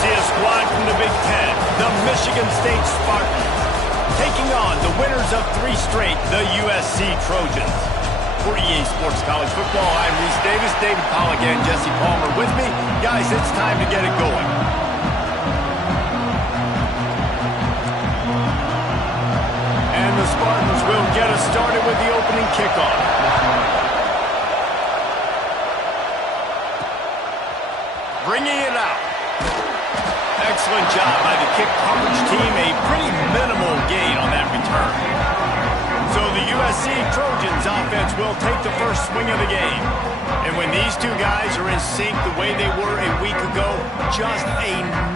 see a squad from the Big Ten, the Michigan State Spartans, taking on the winners of 3 straight, the USC Trojans. For EA Sports College Football, I'm Reese Davis, David Pollack, and Jesse Palmer with me. Guys, it's time to get it going. And the Spartans will get us started with the opening kickoff. Bringing it out. Excellent job by the kick coverage team. A pretty minimal gain on that return. So the USC Trojans offense will take the first swing of the game. And when these two guys are in sync the way they were a week ago, just a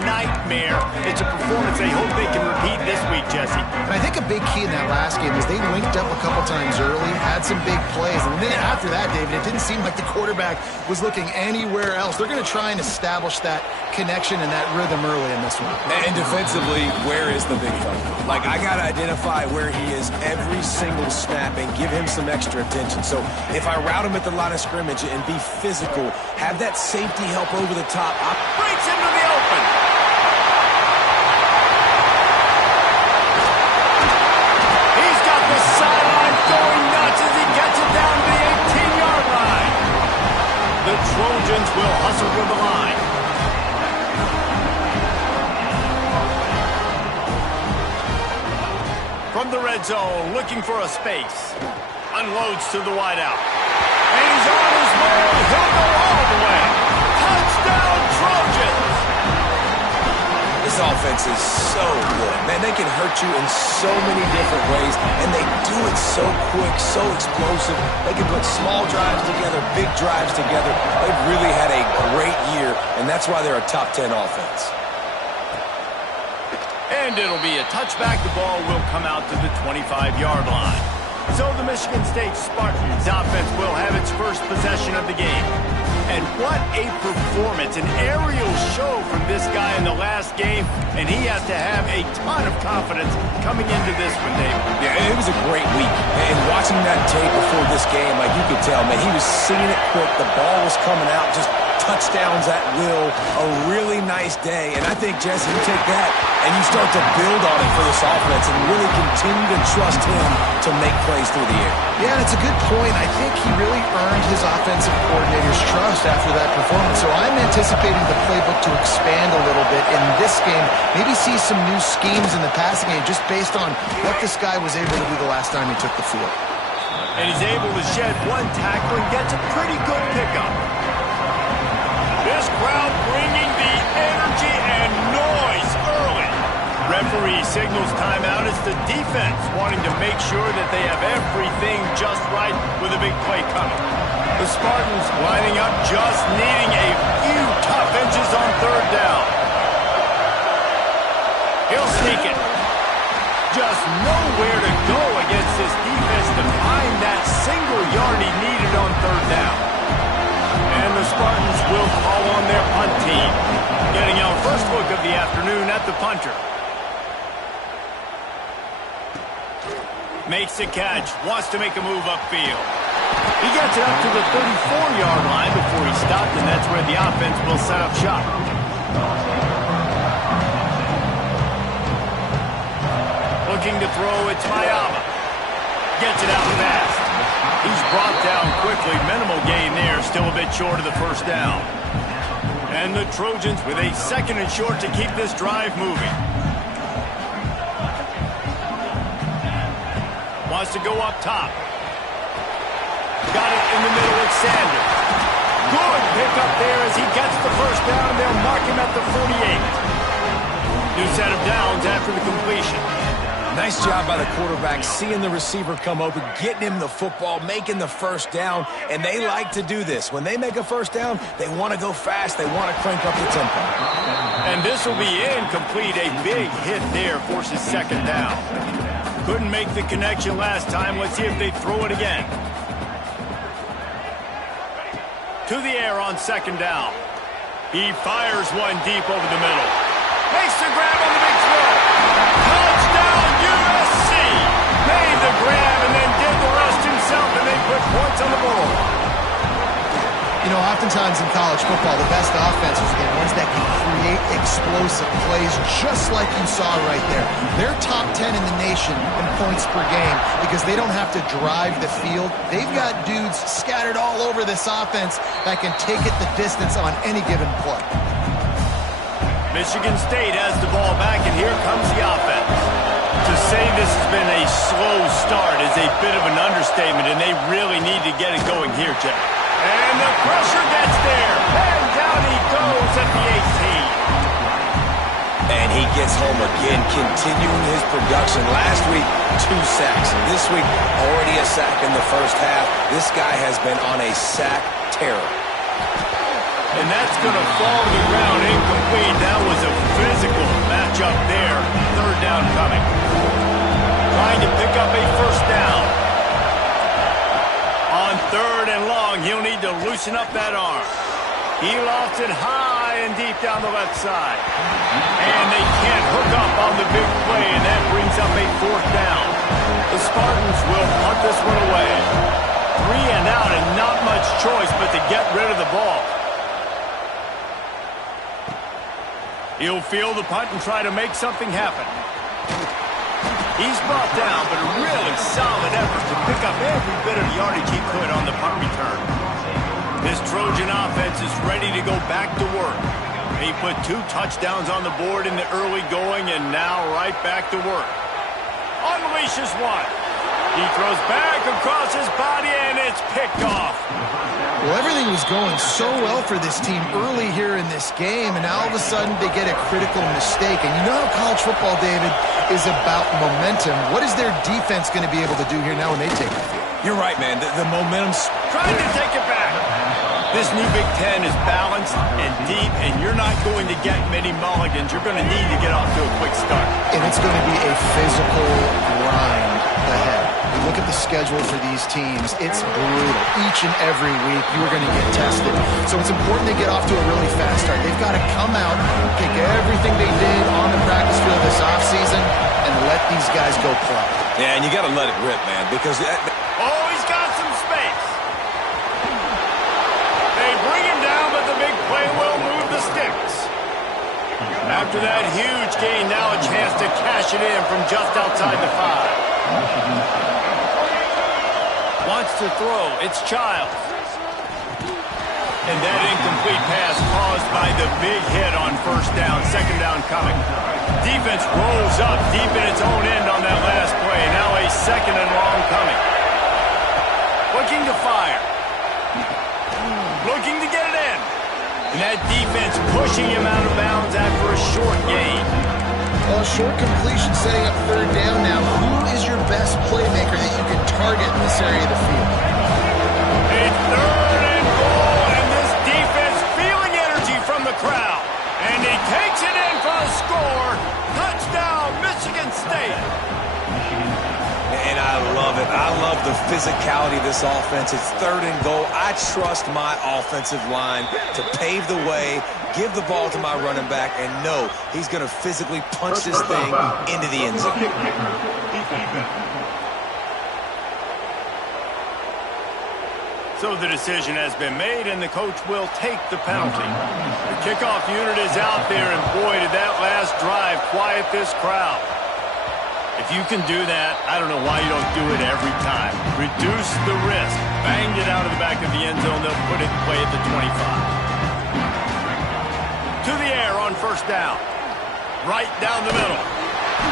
nightmare. It's a performance they hope they can repeat this week, Jesse. And I think a big key in that last game is they linked up a couple times early, had some big plays. And then after that, David, it didn't seem like the quarterback was looking anywhere else. They're going to try and establish that connection and that rhythm early in this one. And defensively, where is the big fella? Like, I got to identify where he is every single snap and give him some extra attention. So if I route him at the line of scrimmage and be physical, have that safety help over the top. Breaks into the open. He's got the sideline going nuts as he gets it down to the 18-yard line. The Trojans will hustle to the line. From the red zone, looking for a space. Unloads to the wideout. And he's on his way. He'll go all the way. Touchdown, Trojans! This offense is so good. Man, they can hurt you in so many different ways, and they do it so quick, so explosive. They can put small drives together, big drives together. They've really had a great year, and that's why they're a top 10 offense. And it'll be a touchback. The ball will come out to the 25-yard line. So the Michigan State Spartans offense will have its first possession of the game. And what a performance, an aerial show from this guy in the last game, and he has to have a ton of confidence coming into this one, Dave. Yeah, it was a great week. And watching that tape before this game, like you could tell, man, he was seeing it quick. The ball was coming out, just touchdowns at will. A really nice day. And I think, Jesse, you take that and you start to build on it for this offense and really continue to trust him to make plays through the air. Yeah, it's a good point. I think he really earned his offensive coordinator's trust after that performance. So I'm anticipating the playbook to expand a little bit in this game. Maybe see some new schemes in the passing game just based on what this guy was able to do the last time he took the field. And he's able to shed one tackle and gets a pretty good pickup. This crowd bringing the energy and noise early. Referee signals timeout. It's the defense wanting to make sure that they have everything just right with a big play coming. The Spartans lining up, just needing a few tough inches on third down. He'll sneak it. Just nowhere to go against this defense to find that single yard he needed on third down. And the Spartans will call on their punt team. Getting our first look of the afternoon at the punter. Makes the catch, wants to make a move upfield. He gets it up to the 34-yard line before he stopped, and that's where the offense will set up shop. Looking to throw, it's Mayama. Gets it out fast. He's brought down quickly. Minimal gain there, still a bit short of the first down. And the Trojans with a second and short to keep this drive moving. Wants to go up top. Got it in the middle with Sanders. Good pickup there as he gets the first down, and they'll mark him at the 48. New set of downs after the completion. Nice job by the quarterback, seeing the receiver come open, getting him the football, making the first down, and they like to do this. When they make a first down, they want to go fast, they want to crank up the tempo. And this will be incomplete. A big hit there forces second down. Couldn't make the connection last time. Let's see if they throw it again. To the air on second down. He fires one deep over the middle. Makes the grab on the big throw. Touchdown, USC! Made the grab and then did the rest himself, and they put points on the board. You know, oftentimes in college football, the best offenses are the ones that can create explosive plays, just like you saw right there. They're top 10 in the nation in points per game because they don't have to drive the field. They've got dudes scattered all over this offense that can take it the distance on any given play. Michigan State has the ball back, and here comes the offense. To say this has been a slow start is a bit of an understatement, and they really need to get it going here, Jeff. And the pressure gets there, and down he goes at the 18. And he gets home again, continuing his production. Last week, 2 sacks. This week, already a sack in the first half. This guy has been on a sack terror. And that's going to fall to the ground incomplete. That was a physical matchup there. Third down coming. Trying to pick up a first down. On third and long, he'll need to loosen up that arm. He lofts it high and deep down the left side. And they can't hook up on the big play, and that brings up a fourth down. The Spartans will punt this one away. 3 and out, and not much choice but to get rid of the ball. He'll field the punt and try to make something happen. He's brought down, but a really solid effort to pick up every bit of yardage he could on the punt return. This Trojan offense is ready to go back to work. He put 2 touchdowns on the board in the early going, and now right back to work. Unleashes one. He throws back across his body, and it's picked off. Well, everything was going so well for this team early here in this game, and now all of a sudden they get a critical mistake. And you know how college football, David, is about momentum. What is their defense going to be able to do here now when they take the field? You're right, man. The momentum's trying to take it back. This new Big Ten is balanced and deep, and you're not going to get many mulligans. You're going to need to get off to a quick start. And it's going to be a physical grind ahead. You look at the schedule for these teams, it's brutal. Each and every week, you are going to get tested. So it's important they get off to a really fast start. They've got to come out, kick everything they did on the practice field this offseason, and let these guys go play. Yeah, and you got to let it rip, man, because oh, he's got some space. They bring him down, but the big play will move the sticks. After that huge gain, now a chance to cash it in from just outside the 5. Wants to throw. It's Childs. And that incomplete pass caused by the big hit on first down. Second down coming. Defense rolls up deep in its own end on that last play. Now a second and long coming. Looking to fire. Looking to get it in. And that defense pushing him out of bounds after a short gain. Well, a short completion setting up third down now. Who is your best playmaker that you can target in this area of the field? It's third and goal, and this defense feeling energy from the crowd. And he takes it in for a score. Touchdown, Michigan State. And I love it. I love the physicality of this offense. It's third and goal. I trust my offensive line to pave the way, give the ball to my running back, and know he's going to physically punch this thing into the end zone. So the decision has been made, and the coach will take the penalty. The kickoff unit is out there, and boy, did that last drive quiet this crowd. If you can do that, I don't know why you don't do it every time. Reduce the risk. Banged it out of the back of the end zone. They'll put it in play at the 25. To the air on first down. Right down the middle.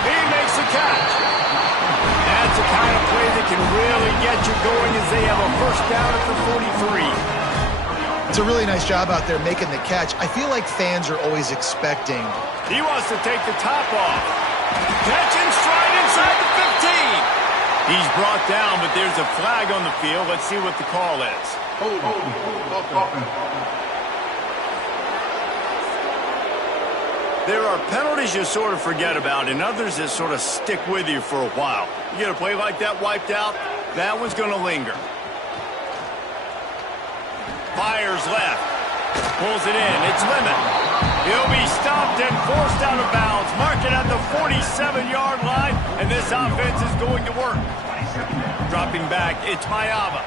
He makes the catch. That's the kind of play that can really get you going as they have a first down at the 43. It's a really nice job out there making the catch. I feel like fans are always expecting. He wants to take the top off. Catch and stride inside the 15. He's brought down, but there's a flag on the field. Let's see what the call is. There are penalties you sort of forget about and others that sort of stick with you for a while. You get a play like that wiped out, that one's going to linger. Fires left. Pulls it in. It's Lemon. He'll be stopped and forced out of bounds. Mark it at the 47-yard line, and this offense is going to work. Dropping back, it's Mayava.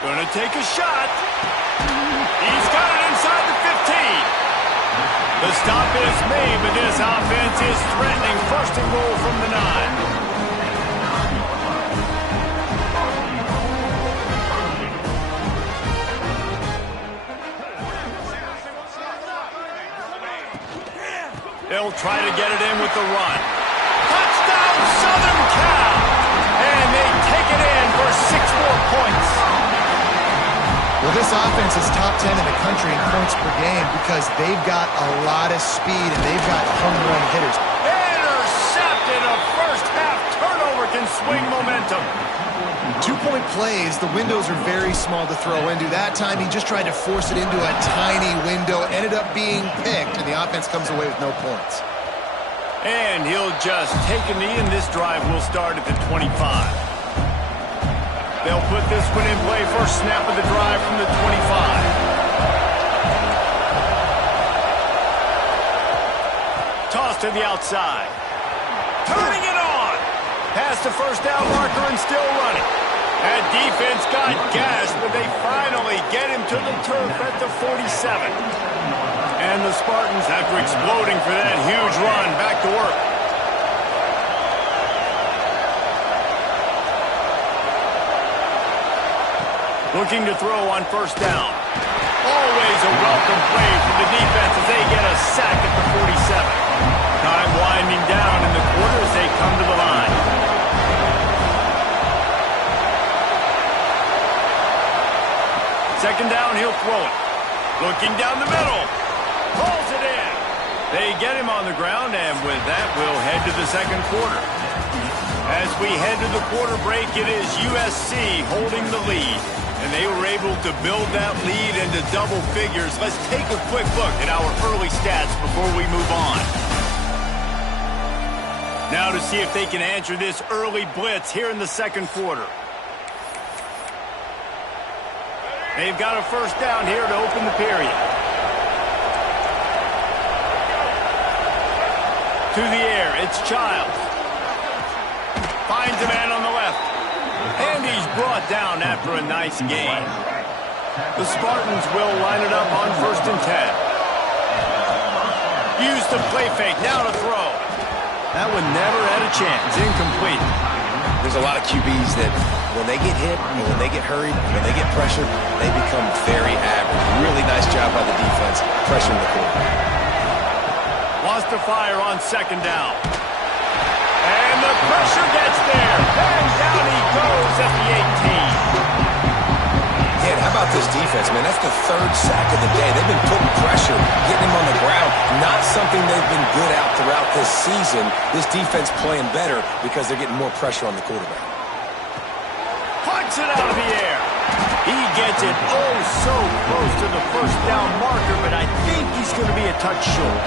Going to take a shot. He's got it inside the 15. The stop is made, but this offense is threatening. First and goal from the 9. They'll try to get it in with the run. Touchdown, Southern Cal! And they take it in for 6 more points. Well, this offense is top 10 in the country in points per game because they've got a lot of speed and they've got home run hitters. Intercepted. A first half turnover can swing momentum. 2-point plays, the windows are very small to throw into. That time he just tried to force it into a tiny window, ended up being picked, and the offense comes away with no points. And he'll just take a knee, and this drive will start at the 25. They'll put this one in play. First snap of the drive from the 25. Toss to the outside. Turning it on. Past the first down marker and still running. That defense got gashed, but they finally get him to the turf at the 47. And the Spartans, after exploding for that huge run, back to work. Looking to throw on first down. Always a welcome play from the defense as they get a sack at the 47. Time winding down in the quarter as they come to the line. Second down, he'll throw it. Looking down the middle. Pulls it in. They get him on the ground, and with that, we'll head to the second quarter. As we head to the quarter break, it is USC holding the lead. And they were able to build that lead into double figures. Let's take a quick look at our early stats before we move on. Now to see if they can answer this early blitz here in the second quarter. They've got a first down here to open the period. To the air, it's Childs. Finds a man on the left. And he's brought down after a nice gain. The Spartans will line it up on 1st and 10. Use the play fake, now to throw. That one never had a chance, incomplete. There's a lot of QBs that when they get hit and when they get hurried, when they get pressured, they become very average. Really nice job by the defense, pressuring the quarterback. Wants to fire on second down. And the pressure gets there. And down he goes at the 18. Yeah, how about this defense, man? That's the 3rd sack of the day. They've been putting pressure, getting him on the ground. Not something they've been good at throughout this season. This defense playing better because they're getting more pressure on the quarterback. Punts it out of the air. He gets it oh so close to the first down marker, but I think he's going to be a touch short.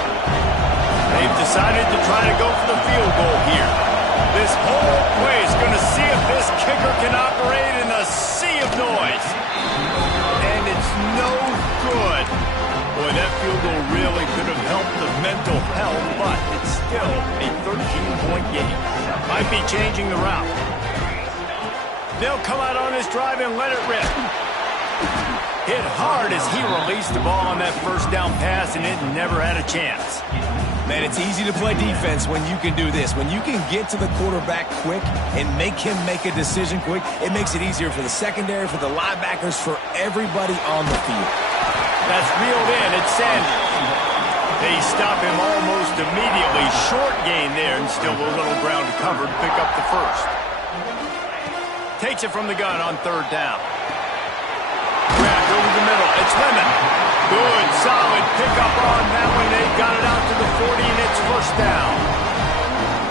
They've decided to try to go for the field goal here. This whole play is going to see if this kicker can operate in a sea of noise. And it's no good. Boy, that field goal really could have helped the mental health, but it's still a 13-point game. Might be changing the route. They'll come out on this drive and let it rip. Hit hard as he released the ball on that first down pass, and it never had a chance. Man, it's easy to play defense when you can do this. When you can get to the quarterback quick and make him make a decision quick, it makes it easier for the secondary, for the linebackers, for everybody on the field. That's reeled in. It's Sanders. They stop him almost immediately. Short gain there, and still a little ground to cover to pick up the first. Takes it from the gun on 3rd down. Grabbed over the middle. It's Lemon. Good, solid pickup on that one. They got it out to the 40, and it's first down.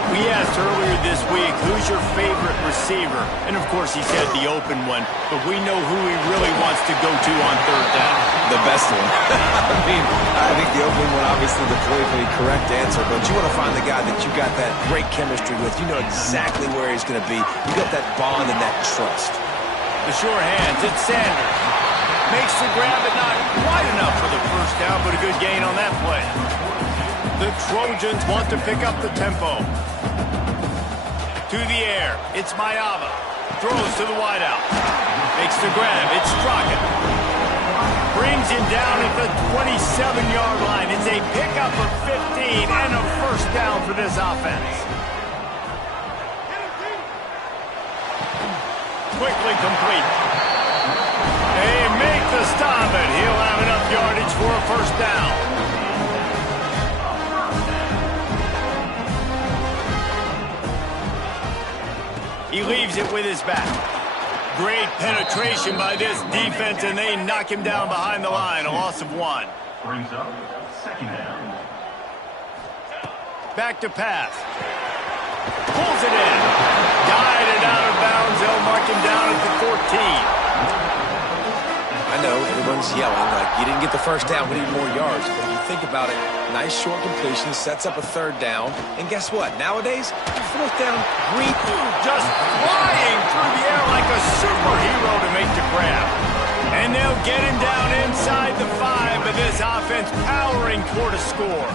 We asked earlier this week, who's your favorite receiver? And, of course, he said the open one, but we know who he really wants to go to on 3rd down. The best one. I think the open one, obviously, the politically correct answer, but you want to find the guy that you got that great chemistry with. You know exactly where he's going to be. You got that bond and that trust. The sure hands, it's Sanders. Makes the grab, but not quite enough for the first down, but a good gain on that play. The Trojans want to pick up the tempo. To the air, it's Mayava. Throws to the wideout. Makes the grab, it's Straka. brings him down at the 27-yard line. It's a pickup of 15 and a first down for this offense. Quickly complete. They make the stop, and he'll have enough yardage for a first down. He leaves it with his back. Great penetration by this defense, and they knock him down behind the line. A loss of 1. Brings up second down. Back to pass. Pulls it in. Guided out of bounds. They'll mark him down at the 14. I know everyone's yelling like you didn't get the first down, we need more yards. But if you think about it, nice short completion, sets up a third down. And guess what? Nowadays, fourth down, green. Just flying through the air like a superhero to make the grab. And they'll get him down inside the 5, but this offense powering toward a score.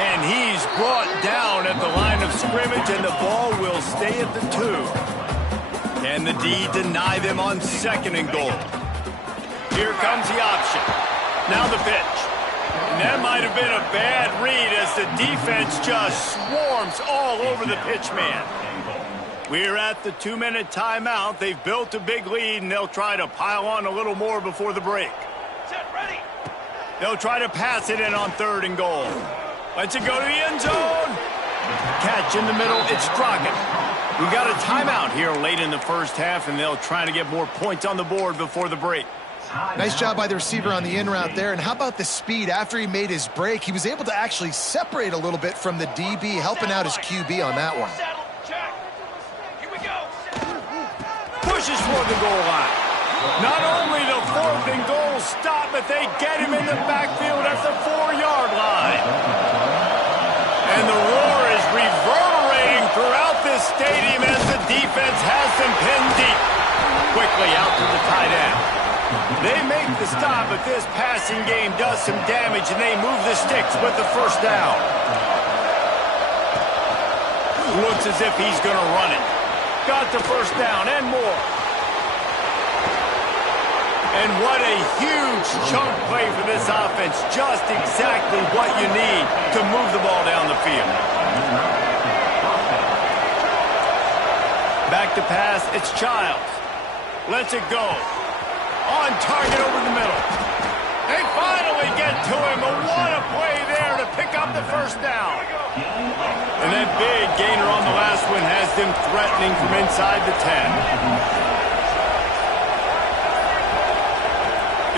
And he's brought down at the line of scrimmage, and the ball will stay at the 2. And the D deny them on 2nd and goal. Here comes the option. Now the pitch. And that might have been a bad read as the defense just swarms all over the pitch man. We're at the 2-minute timeout. They've built a big lead, and they'll try to pile on a little more before the break. Set, ready. They'll try to pass it in on 3rd and goal. Let's it go to the end zone. Catch in the middle. It's Trojans. We got a timeout here late in the first half, and they'll try to get more points on the board before the break. Nice job by the receiver on the in route there. And how about the speed after he made his break? He was able to actually separate a little bit from the DB, helping out his QB on that one. Settle, check. Here we go. Pushes for the goal line. Not only the 4th and goal stop, but they get him in the backfield at the 4-yard line. And the roar is reverberating throughout this stadium as the defense has them pinned deep. Quickly out to the tight end. They make the stop, but this passing game does some damage, and they move the sticks with the first down. Looks as if he's going to run it. Got the first down and more. And what a huge chunk play for this offense. Just exactly what you need to move the ball down the field. Back to pass, it's Childs. Lets it go. On target over the middle. They finally get to him, but what a play there to pick up the first down. And that big gainer on the last one has them threatening from inside the 10.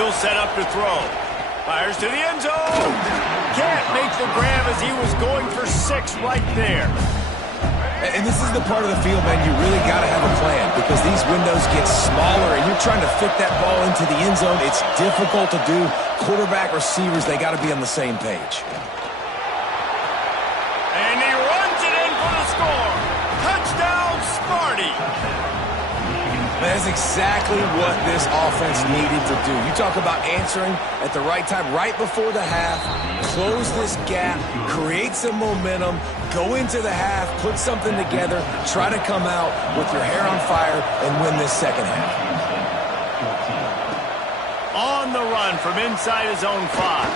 He'll set up to throw. Fires to the end zone. Can't make the grab as he was going for 6 right there. And this is the part of the field, man, you really got to have a plan because these windows get smaller and you're trying to fit that ball into the end zone. It's difficult to do. Quarterback, receivers, they got to be on the same page. And he runs it in for the score. Touchdown, Sparty. That's exactly what this offense needed to do. You talk about answering at the right time, right before the half, close this gap, create some momentum, go into the half, put something together, try to come out with your hair on fire and win this second half. On the run from inside his own 5.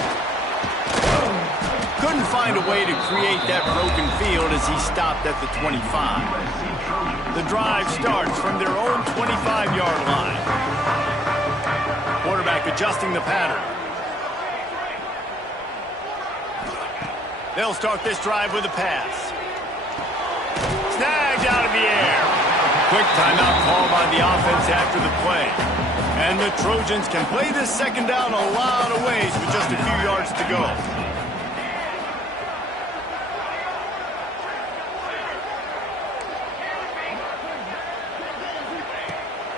Couldn't find a way to create that broken field as he stopped at the 25. The drive starts from their own 25-yard line. Quarterback adjusting the pattern. They'll start this drive with a pass. Snagged out of the air. Quick timeout call by the offense after the play. And the Trojans can play this second down a lot of ways with just a few yards to go.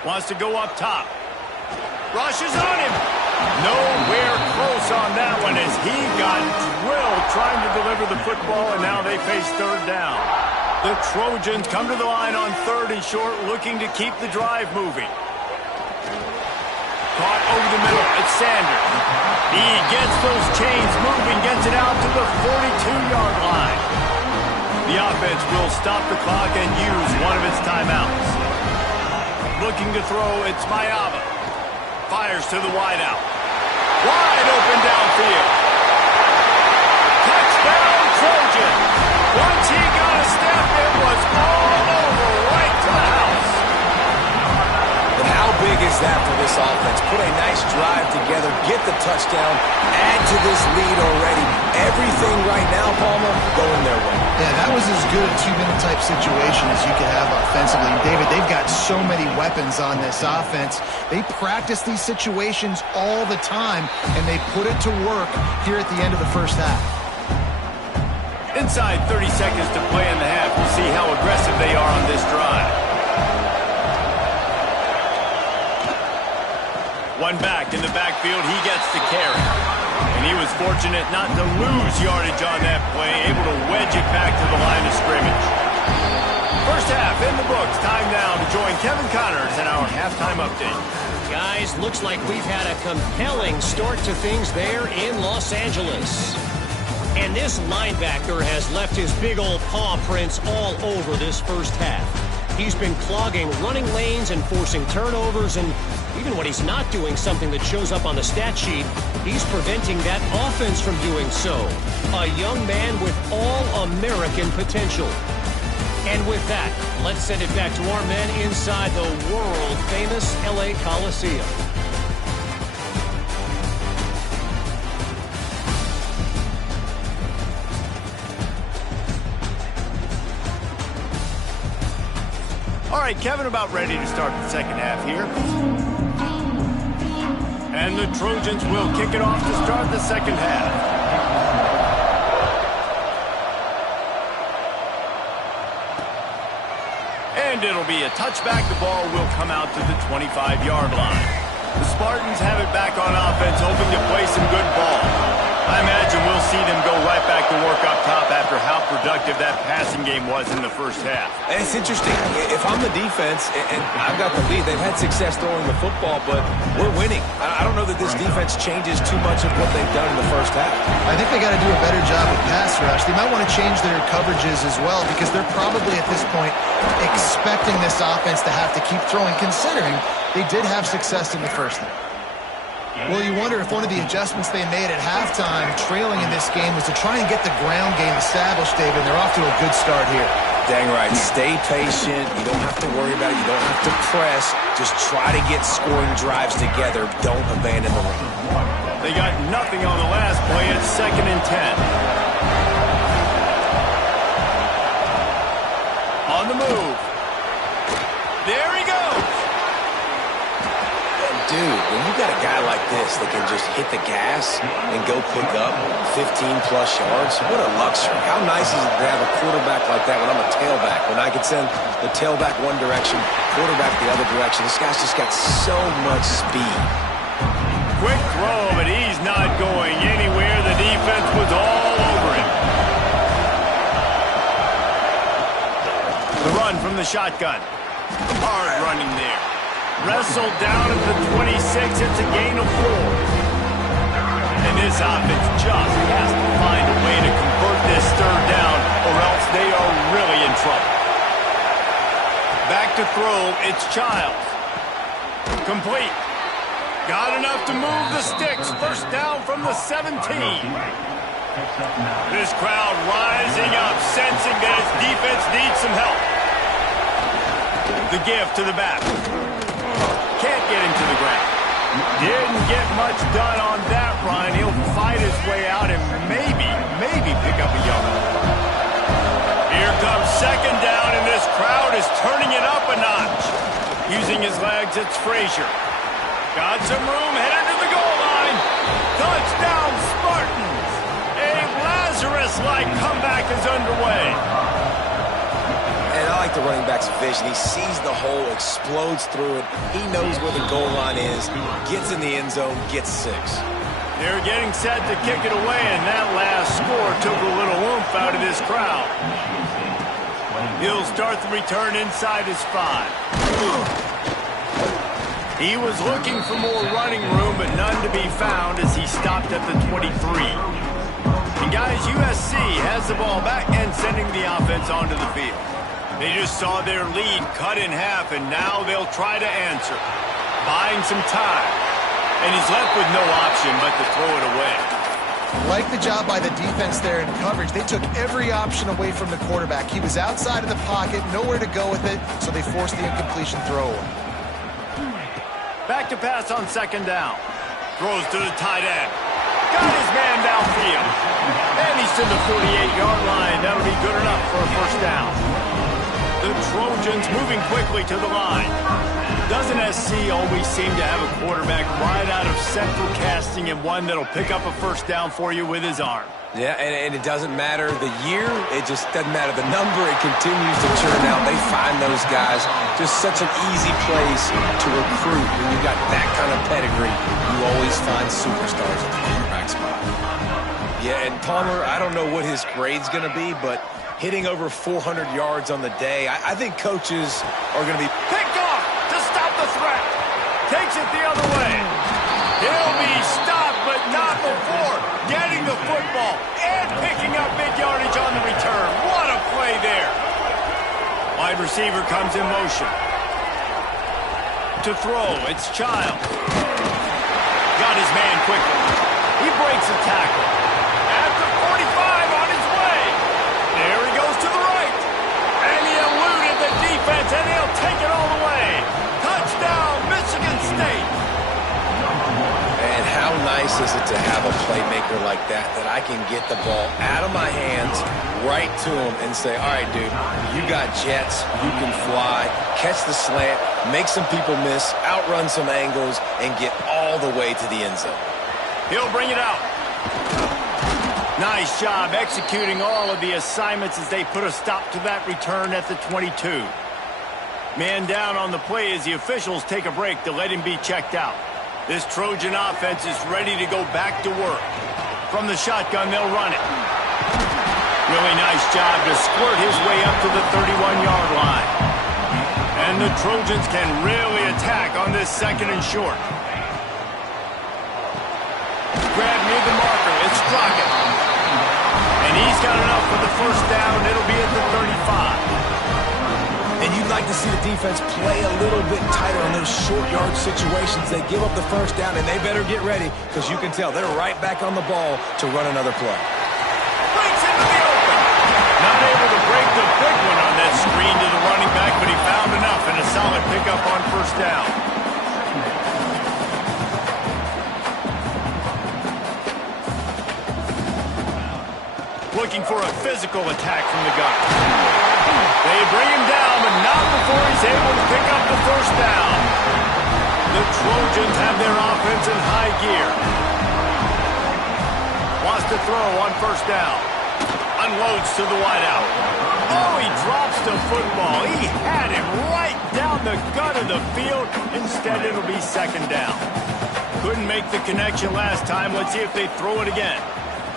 Wants to go up top. Rushes on him. Nowhere close on that one as he got drilled trying to deliver the football, and now they face 3rd down. The Trojans come to the line on 3rd and short, looking to keep the drive moving. Caught over the middle. It's Sanders. He gets those chains moving, gets it out to the 42-yard line. The offense will stop the clock and use one of its timeouts. Looking to throw, it's Mayaba. fires to the wideout. Wide open downfield. Touchdown, Trojans. Once he got a step, it was all over right to the house. But how big is that for this offense? Put a nice drive together, get the touchdown, add to this lead already. Everything right now, Palmer, going their way. Yeah, that was as good a two-minute type situation as you could have offensively. And David, they've got so many weapons on this offense. They practice these situations all the time, and they put it to work here at the end of the first half. Inside 30 seconds to play in the half. We'll see how aggressive they are on this drive. One back in the backfield, he gets the carry. And he was fortunate not to lose yardage on that play, able to wedge it back to the line of scrimmage. First half in the books. Time now to join Kevin Connors in our halftime update. Guys, looks like we've had a compelling start to things there in Los Angeles. And this linebacker has left his big old paw prints all over this first half. He's been clogging running lanes and forcing turnovers, and even when he's not doing something that shows up on the stat sheet, he's preventing that offense from doing so. A young man with all-American potential. And with that, let's send it back to our men inside the world-famous LA Coliseum. All right, Kevin, about ready to start the second half here. And the Trojans will kick it off to start the second half. And it'll be a touchback. The ball will come out to the 25-yard line. The Spartans have it back on offense, hoping to play some good ball. I imagine we'll see them go right back to work up top after how productive that passing game was in the first half. And it's interesting. If I'm the defense and I've got the lead, they've had success throwing the football, but we're winning. I don't know that this defense changes too much of what they've done in the first half. I think they got to do a better job with pass rush. They might want to change their coverages as well, because they're probably at this point expecting this offense to have to keep throwing, considering they did have success in the first half. Well, you wonder if one of the adjustments they made at halftime, trailing in this game, was to try and get the ground game established, David. They're off to a good start here. Dang right. Stay patient. You don't have to worry about it. You don't have to press. Just try to get scoring drives together. Don't abandon the run. They got nothing on the last play. It's 2nd and 10. On the move. There he goes. Dude, when you got a guy like this that can just hit the gas and go pick up 15-plus yards, what a luxury. How nice is it to have a quarterback like that when I'm a tailback, when I can send the tailback one direction, quarterback the other direction. This guy's just got so much speed. Quick throw, but he's not going anywhere. The defense was all over him. The run from the shotgun. Hard running there. Wrestled down at the 26. It's a gain of 4. And this offense just has to find a way to convert this third down, or else they are really in trouble. Back to throw. It's Childs. Complete. Got enough to move the sticks. First down from the 17. This crowd rising up, sensing that its defense needs some help. The give to the back. Can't get him to the ground. Didn't get much done on that run. He'll fight his way out and maybe pick up a yard. Here comes 2nd down, and this crowd is turning it up a notch. Using his legs, it's Frazier. Got some room, headed to the goal line. Touchdown, Spartans. A Lazarus-like comeback is underway. And I like the running back's vision. He sees the hole, explodes through it. He knows where the goal line is, gets in the end zone, gets 6. They're getting set to kick it away, and that last score took a little oomph out of this crowd. He'll start the return inside his 5. He was looking for more running room, but none to be found as he stopped at the 23. And guys, USC has the ball back and sending the offense onto the field. They just saw their lead cut in half, and now they'll try to answer. Buying some time. And he's left with no option but to throw it away. Like the job by the defense there in coverage. They took every option away from the quarterback. He was outside of the pocket, nowhere to go with it, so they forced the incompletion throw. Back to pass on second down. Throws to the tight end. Got his man downfield. And he's to the 48-yard line. That'll be good enough for a first down. The Trojans moving quickly to the line. Doesn't SC always seem to have a quarterback right out of central casting and one that'll pick up a first down for you with his arm? Yeah, and it doesn't matter the year. It just doesn't matter the number. It continues to churn out. They find those guys. Just such an easy place to recruit. When you've got that kind of pedigree, you always find superstars at the quarterback spot. Yeah, and Palmer, I don't know what his grade's going to be, but hitting over 400 yards on the day, I think coaches are going to be... Picked off to stop the threat. Takes it the other way. He'll be stopped, but not before getting the football and picking up big yardage on the return. What a play there. Wide receiver comes in motion. To throw, it's Childs. Got his man quickly. He breaks a tackle. At the 45 on his way. There he goes to the right. And he eluded the defense, and he'll take it all the way. Touchdown, Michigan State. And how nice is it to have a playmaker like that I can get the ball out of my hands, right to him, and say, all right, dude, you got jets, you can fly, catch the slant, make some people miss, outrun some angles, and get all the way to the end zone. He'll bring it out. Nice job executing all of the assignments as they put a stop to that return at the 22. Man down on the play as the officials take a break to let him be checked out. This Trojan offense is ready to go back to work. From the shotgun, they'll run it. Really nice job to squirt his way up to the 31-yard line. And the Trojans can really attack on this second and short. Grab near the marker. It's Crockett. And he's got enough for the first down. It'll be at the 35. And you'd like to see the defense play a little bit tighter on those short yard situations. They give up the first down, and they better get ready because you can tell they're right back on the ball to run another play. Breaks into the open. Not able to break the big one on that screen to the running back, but he found enough and a solid pickup on first down. Looking for a physical attack from the gun. They bring him down, but not before he's able to pick up the first down. The Trojans have their offense in high gear. Wants to throw on first down. Unloads to the wideout. Oh, he drops the football. He had him right down the gut of the field. Instead, it'll be second down. Couldn't make the connection last time. Let's see if they throw it again.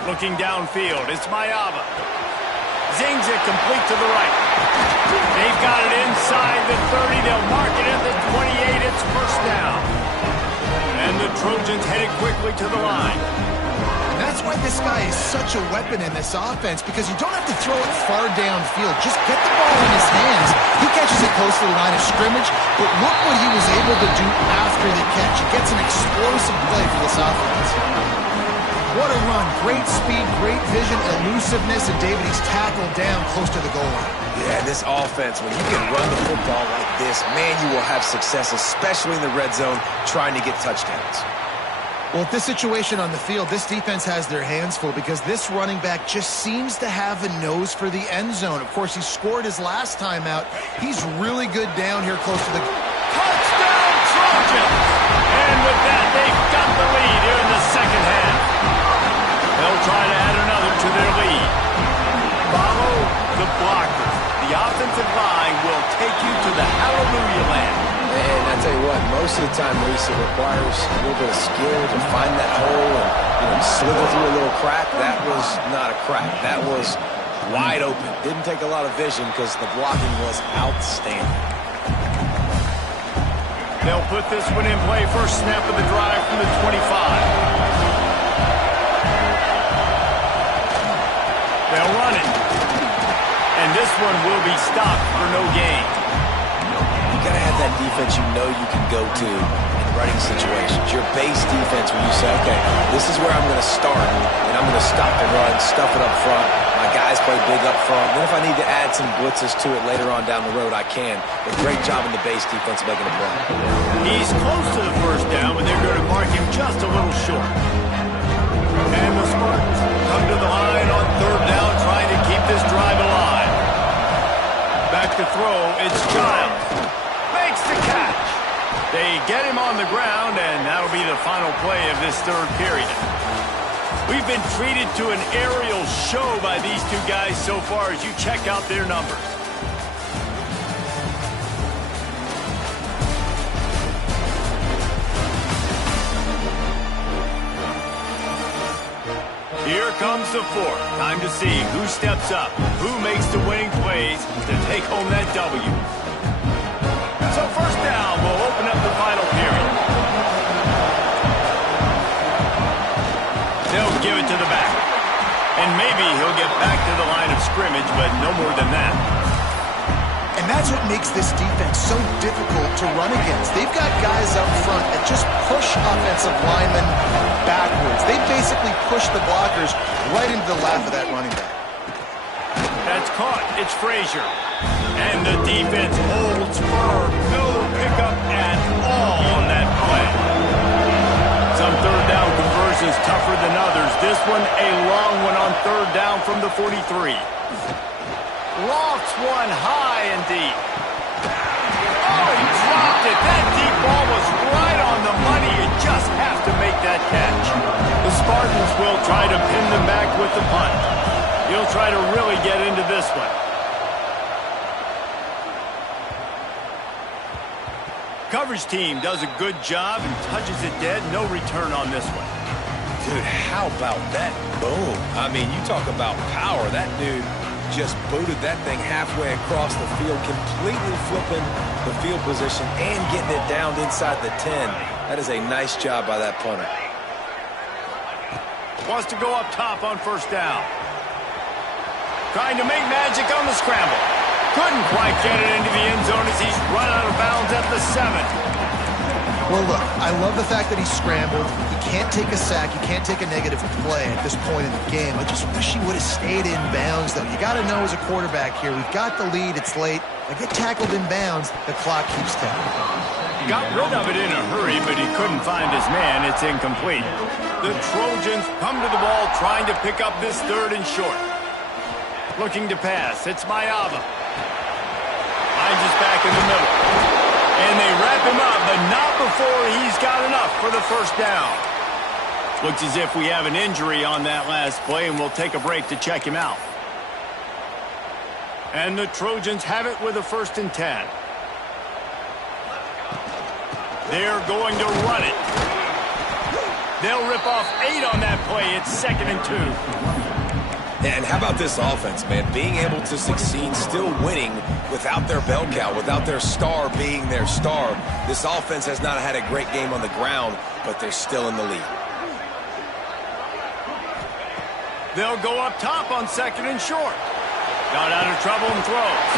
Looking downfield, it's Mayava. Zings it complete to the right. They've got it inside the 30. They'll mark it at the 28. It's first down. And the Trojans headed quickly to the line. And that's why this guy is such a weapon in this offense, because you don't have to throw it far downfield. Just get the ball in his hands. He catches it close to the line of scrimmage, but look what he was able to do after the catch. He gets an explosive play for this offense. What a run. Great speed, great vision, elusiveness, and David, he's tackled down close to the goal line. Yeah, this offense, when you can run the football like this, man, you will have success, especially in the red zone, trying to get touchdowns. Well, at this situation on the field, this defense has their hands full because this running back just seems to have a nose for the end zone. Of course, he scored his last time out. He's really good down here close to the... Touchdown, Trojans! And with that, they've got the lead here in the second half. They'll try to add another to their lead. Follow the blockers. The offensive line will take you to the hallelujah land. And I tell you what, most of the time, Reese, it requires a little bit of skill to find that hole and slither through a little crack. That was not a crack. That was wide open. Didn't take a lot of vision because the blocking was outstanding. They'll put this one in play. First snap of the drive from the 25. They'll run it. And this one will be stopped for no gain. You got to have that defense you know you can go to and running situations. Your base defense when you say, okay, this is where I'm going to start, and I'm going to stop the run, stuff it up front. My guys play big up front. Then if I need to add some blitzes to it later on down the road, I can. But great job in the base defense making a play. He's close to the first down, but they're going to mark him just a little short. And the Spartans come to the line on third down, trying to keep this drive alive. Back to throw, it's Giles. Makes the catch. They get him on the ground, and that'll be the final play of this third period. We've been treated to an aerial show by these two guys so far as you check out their numbers. Here comes the fourth. Time to see who steps up, who makes the winning plays to take home that W. So first down will open up the final period. They'll give it to the back. And maybe he'll get back to the line of scrimmage, but no more than that. And that's what makes this defense so difficult to run against. They've got guys up front that just push offensive linemen backwards. They basically push the blockers right into the lap of that running back. That's caught. It's Frazier. And the defense holds firm. No pickup at all on that play. Some third down conversions tougher than others. This one a long one on third down from the 43. Lofts one high and deep. Oh, he dropped it. That deep ball was right on the money. You just have to make that catch. The Spartans will try to pin them back with the punt. He'll try to really get into this one. Coverage team does a good job and touches it dead. No return on this one. Dude, how about that boom? I mean, you talk about power. That dude just booted that thing halfway across the field, completely flipping the field position and getting it down inside the 10. That is a nice job by that punter. Wants to go up top on first down. Trying to make magic on the scramble. Couldn't quite get it into the end zone as he's run out of bounds at the 7. Well, look, I love the fact that he scrambled. He can't take a sack. He can't take a negative play at this point in the game. I just wish he would have stayed in bounds, though. You got to know as a quarterback here, we've got the lead. It's late. I get tackled in bounds, the clock keeps ticking. Got rid of it in a hurry, but he couldn't find his man. It's incomplete. The Trojans come to the ball trying to pick up this third and short. Looking to pass. It's Mayava. Hines is back in the middle. And they wrap him up, but not before he's got enough for the first down. Looks as if we have an injury on that last play, and we'll take a break to check him out. And the Trojans have it with a 1st and 10. They're going to run it. They'll rip off 8 on that play. It's 2nd and 2. And how about this offense, man? Being able to succeed, still winning without their bell cow, without their star being their star. This offense has not had a great game on the ground, but they're still in the lead. They'll go up top on 2nd and short. Got out of trouble and throws.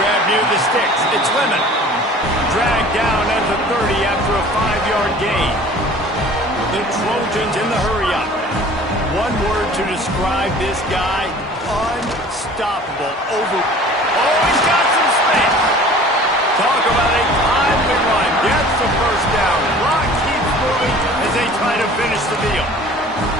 Grab near the sticks. It's Lemon. Dragged down at the 30 after a 5-yard gain. The Trojans in the hurry-up. One word to describe this guy, unstoppable. Oh, he's got some space. Talk about a timely run. Gets the first down. Clock keeps moving as they try to finish the deal.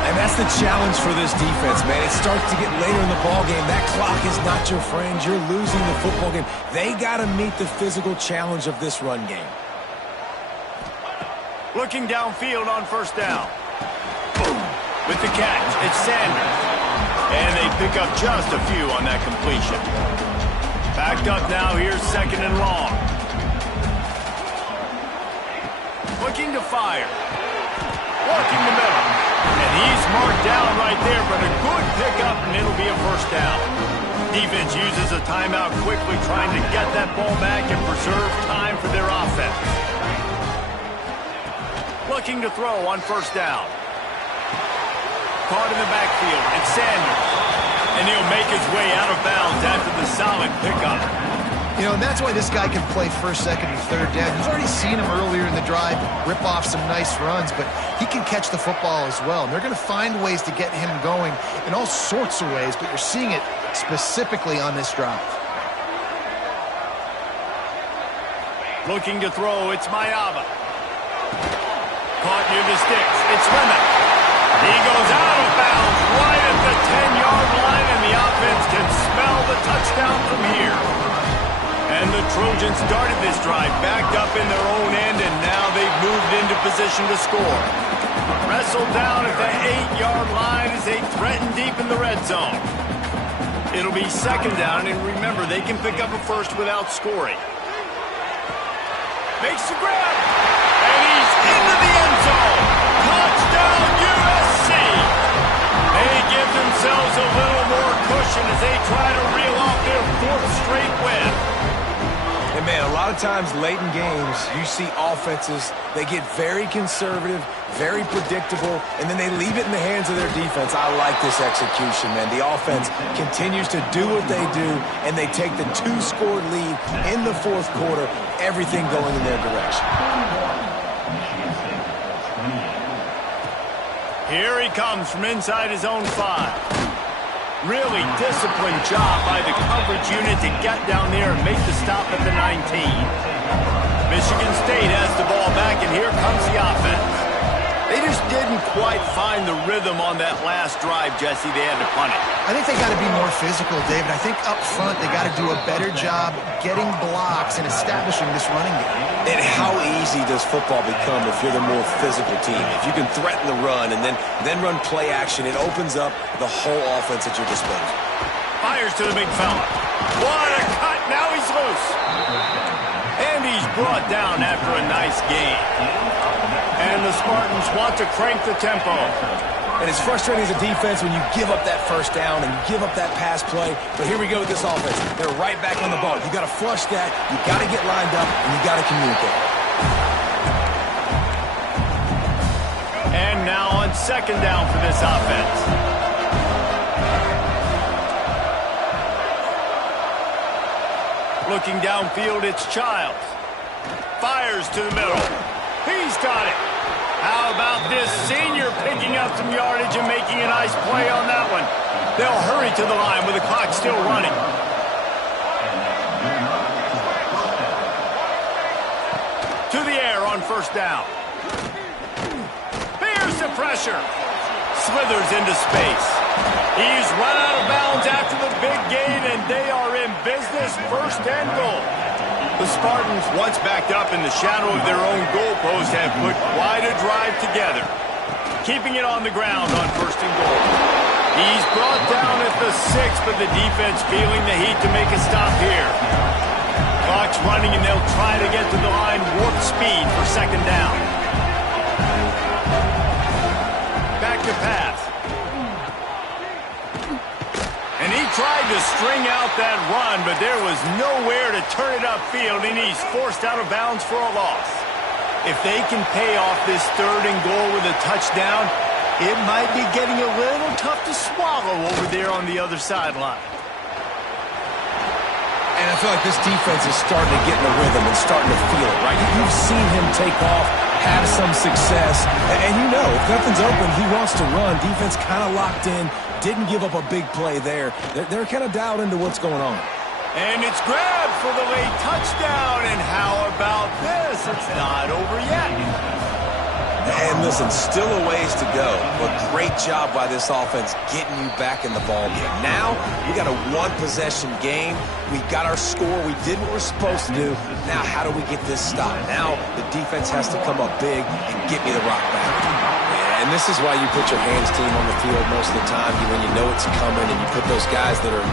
And that's the challenge for this defense, man. It starts to get later in the ballgame. That clock is not your friend. You're losing the football game. They got to meet the physical challenge of this run game. Looking downfield on first down. Boom. With the catch, it's Sanders. And they pick up just a few on that completion. Backed up now, here's 2nd and long. Looking to fire. Working the middle. And he's marked down right there, but a good pickup, and it'll be a first down. Defense uses a timeout quickly, trying to get that ball back and preserve time for their offense. Looking to throw on first down. Caught in the backfield, it's Sanders. And he'll make his way out of bounds after the solid pickup. You know, and that's why this guy can play first, second, and third down. You've already seen him earlier in the drive rip off some nice runs, but he can catch the football as well. And they're going to find ways to get him going in all sorts of ways, but you're seeing it specifically on this drive. Looking to throw, it's Mayava. Caught near the sticks, it's Lemon. He goes out of bounds right at the 10-yard line, and the offense can smell the touchdown from here. And the Trojans started this drive backed up in their own end, and now they've moved into position to score. Wrestled down at the 8-yard line as they threaten deep in the red zone. It'll be second down, and remember, they can pick up a first without scoring. Makes the grab, and he's into the end zone. Touchdown, USC. They give themselves a little more cushion as they try to reel off their fourth straight win. And man, a lot of times late in games, you see offenses, they get very conservative, very predictable, and then they leave it in the hands of their defense. I like this execution, man. The offense continues to do what they do, and they take the 2-score lead in the fourth quarter, everything going in their direction. Here he comes from inside his own 5. Really disciplined job by the coverage unit to get down there and make the stop at the 19. Michigan State has the ball back, and here comes the offense. They just didn't quite find the rhythm on that last drive, Jesse. They had to punt it. I think they got to be more physical, David. I think up front they got to do a better job getting blocks and establishing this running game. And how easy does football become if you're the more physical team? If you can threaten the run and then run play action, it opens up the whole offense at your disposal. Fires to the big fella. What a cut. Now he's loose. And he's brought down after a nice gain. And the Spartans want to crank the tempo. And it's frustrating as a defense when you give up that first down and you give up that pass play. But here we go with this offense. They're right back on the ball. You got to flush that. You got to get lined up, and you got to communicate. And now on second down for this offense. Looking downfield, it's Childs. Fires to the middle. He's got it. How about this senior picking up some yardage and making a nice play on that one? They'll hurry to the line with the clock still running. To the air on first down. Here's the pressure. Slithers into space. He's run out of bounds after the big gain, and they are in business, first and goal. The Spartans, once backed up in the shadow of their own goalpost, have put quite a drive together. Keeping it on the ground on first and goal. He's brought down at the 6, but the defense feeling the heat to make a stop here. Clock's running, and they'll try to get to the line warp speed for second down. Back to pass. And he tried to string out that run, but there was nowhere to turn it upfield, and he's forced out of bounds for a loss. If they can pay off this third and goal with a touchdown, it might be getting a little tough to swallow over there on the other sideline. And I feel like this defense is starting to get in the rhythm and starting to feel it, right? You've seen him take off, have some success, and you know, if nothing's open, he wants to run. Defense kind of locked in, didn't give up a big play there. They're kind of dialed into what's going on. And it's grabbed for the late touchdown, and how about this? It's not over yet. And listen, still a ways to go, but great job by this offense getting you back in the ball game. Now, we got a one-possession game. We got our score. We did what we're supposed to do. Now, how do we get this stop? Now, the defense has to come up big and get me the rock back. And this is why you put your hands team on the field most of the time when you know it's coming, and you put those guys that are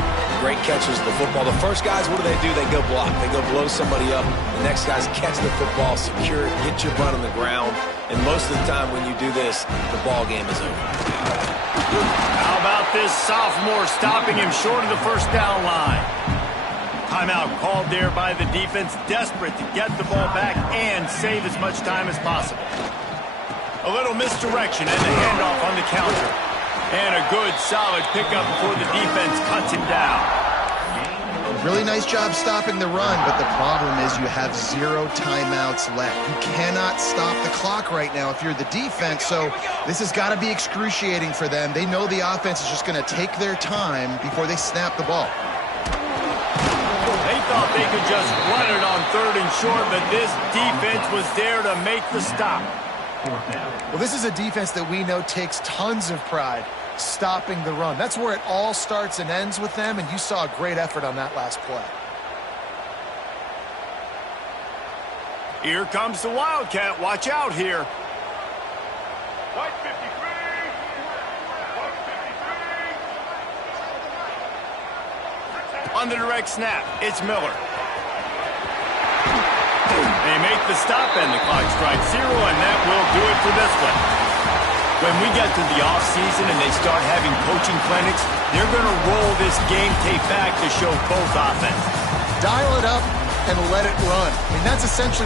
great catchers of the football. The first guys, what do? They go block. They go blow somebody up. The next guys catch the football, secure it, get your butt on the ground. And most of the time when you do this, the ball game is over. How about this sophomore stopping him short of the first down line? Timeout called there by the defense, desperate to get the ball back and save as much time as possible. A little misdirection and the handoff on the counter. And a good, solid pickup before the defense cuts him down. Really nice job stopping the run, but the problem is you have 0 timeouts left. You cannot stop the clock right now if you're the defense, so this has got to be excruciating for them. They know the offense is just going to take their time before they snap the ball. They thought they could just run it on 3rd and short, but this defense was there to make the stop. Well, this is a defense that we know takes tons of pride stopping the run. That's where it all starts and ends with them, and you saw a great effort on that last play. Here comes the Wildcat. Watch out here. White 53. On the direct snap, it's Miller. They make the stop, and the clock strikes 0, and that will do it for this one. When we get to the offseason and they start having coaching clinics, they're going to roll this game tape back to show both offense. Dial it up and let it run. I mean, that's essentially